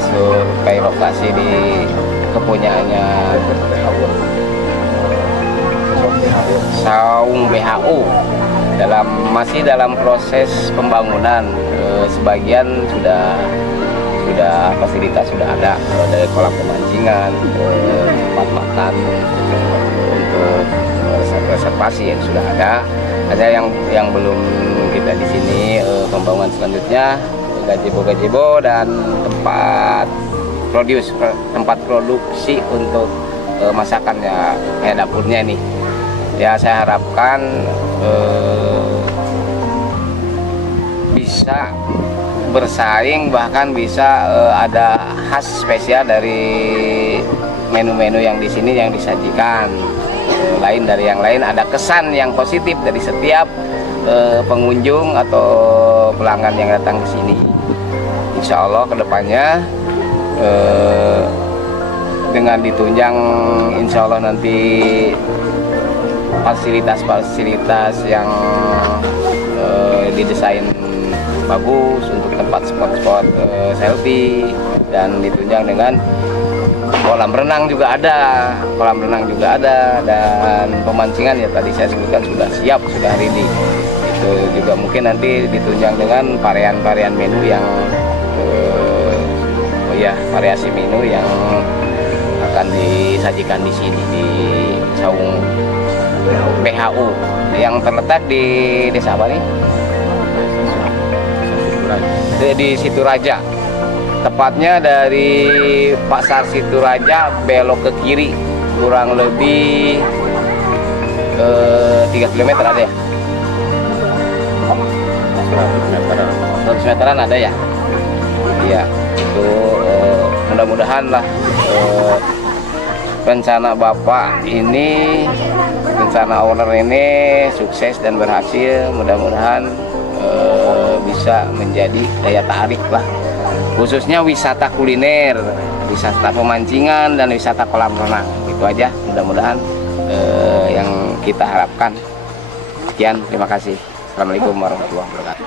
survei lokasi di kepunyaannya Saung BHU masih dalam proses pembangunan. Sebagian sudah fasilitas sudah ada, dari kolam pemancingan, tempat makan untuk reservasi yang sudah ada. Ada yang belum kita di sini, pembangunan selanjutnya gazebo dan tempat produksi untuk masakannya, kayak dapurnya ini. Ya, saya harapkan bisa bersaing, bahkan bisa ada khas spesial dari menu-menu yang di sini yang disajikan, lain dari yang lain, ada kesan yang positif dari setiap pengunjung atau pelanggan yang datang ke sini. Insya Allah kedepannya dengan ditunjang, insya Allah nanti fasilitas yang didesain bagus untuk tempat spot-spot selfie, dan ditunjang dengan kolam renang juga ada, dan pemancingan ya tadi saya sebutkan sudah siap, sudah ready. Itu juga mungkin nanti ditunjang dengan varian menu yang variasi menu yang akan disajikan di sini di Saung BHU yang terletak di desa apa nih? Di Situraja, tepatnya dari Pasar Situraja belok ke kiri kurang lebih 3 km ada ya? 100 meteran ada ya? Iya, itu mudah-mudahan lah rencana Bapak ini, rencana owner ini sukses dan berhasil. Mudah-mudahan bisa menjadi daya tarik lah, khususnya wisata kuliner, wisata pemancingan, dan wisata kolam renang. Itu aja, mudah-mudahan yang kita harapkan. Sekian, terima kasih. Assalamualaikum warahmatullahi wabarakatuh.